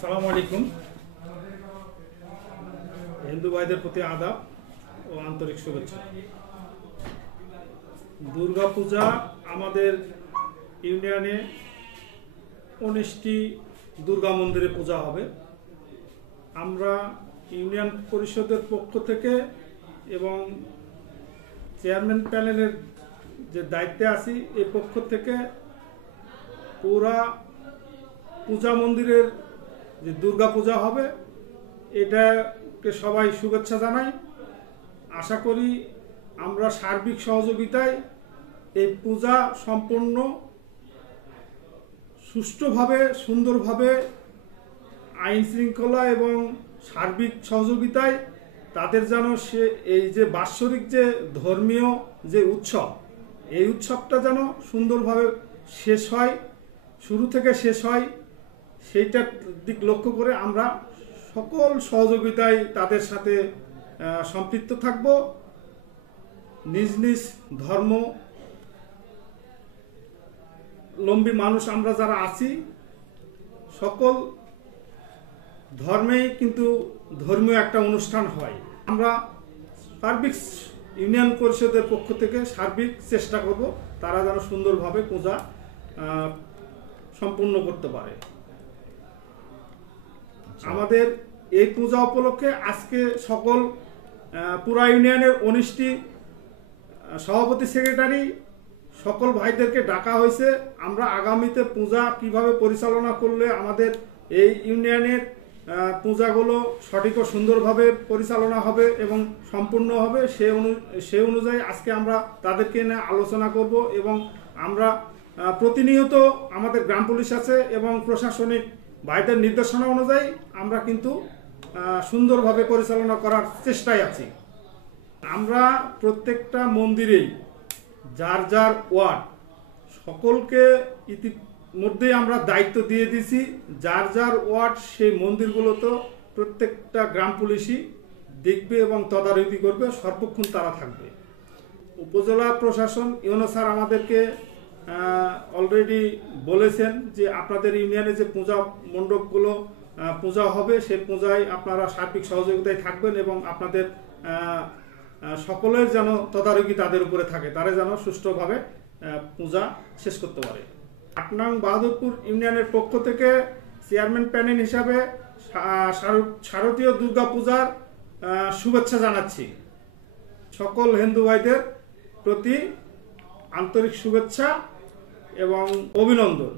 আসসালামু আলাইকুম। হিন্দু ভাইদের প্রতি আদাব ও আন্তরিক শুভেচ্ছা। দুর্গা পূজা আমাদের ইউনিয়নে 19টি দুর্গা মন্দিরে পূজা হবে। আমরা ইউনিয়ন পরিষদের পক্ষ থেকে এবং চেয়ারম্যান প্যানেলের যে দায়িত্বে আছি এই পক্ষ থেকে পুরা পূজা মন্দিরের যে দুর্গা পূজা হবে এটাকে সবাই শুভেচ্ছা জানাই। আশা করি আমরা সার্বিক সহযোগিতায় এই পূজা সম্পূর্ণ সুষ্ঠুভাবে সুন্দরভাবে আইন শৃঙ্খলা এবং সার্বিক সহযোগিতায় তাদের যেন সে এই যে বাৎসরিক যে ধর্মীয় যে উৎসব এই উৎসবটা যেন সুন্দরভাবে শেষ হয়, শুরু থেকে শেষ হয়, সেইটার দিক লক্ষ্য করে আমরা সকল সহযোগিতায় তাদের সাথে সম্পৃক্ত থাকব। নিজ নিজ ধর্ম লম্বী মানুষ আমরা যারা আছি সকল ধর্মেই কিন্তু ধর্মীয় একটা অনুষ্ঠান হয়। আমরা সার্বিক ইউনিয়ন পরিষদের পক্ষ থেকে সার্বিক চেষ্টা করব তারা যেন সুন্দরভাবে পূজা সম্পূর্ণ করতে পারে। আমাদের এই পূজা উপলক্ষে আজকে সকল পুরা ইউনিয়নের 19টি সভাপতি সেক্রেটারি সকল ভাইদেরকে ডাকা হয়েছে। আমরা আগামীতে পূজা কিভাবে পরিচালনা করলে আমাদের এই ইউনিয়নের পূজাগুলো সঠিক ও সুন্দরভাবে পরিচালনা হবে এবং সম্পূর্ণ হবে সে অনুযায়ী আজকে আমরা তাদেরকে নিয়ে আলোচনা করব এবং আমরা প্রতিনিয়ত আমাদের গ্রাম পুলিশ আছে এবং প্রশাসনিক ভাইদের নির্দেশনা অনুযায়ী আমরা কিন্তু সুন্দরভাবে পরিচালনা করার চেষ্টায় আছি। আমরা প্রত্যেকটা মন্দিরেই যার যার ওয়ার্ড সকলকে ইতিমধ্যেই আমরা দায়িত্ব দিয়ে দিয়েছি। যার যার ওয়ার্ড সেই মন্দিরগুলো তো প্রত্যেকটা গ্রাম পুলিশই দেখবে এবং তদারকি করবে, সর্বক্ষণ তারা থাকবে। উপজেলা প্রশাসন ইউনো স্যার আমাদেরকে অলরেডি বলেছেন যে আপনাদের ইউনিয়নে যে পূজা মণ্ডপগুলো পূজা হবে সেই পূজায় আপনারা সার্বিক সহযোগিতায় থাকবেন এবং আপনাদের সকলের যেন তদারকি তাদের উপরে থাকে, তারা যেন সুষ্ঠুভাবে পূজা শেষ করতে পারে। 8 নং বাহাদুরপুর ইউনিয়নের পক্ষ থেকে চেয়ারম্যান প্যানেল হিসাবে শারদীয় দুর্গা পূজার শুভেচ্ছা জানাচ্ছি। সকল হিন্দু ভাইদের প্রতি আন্তরিক শুভেচ্ছা এবং অভিনন্দন।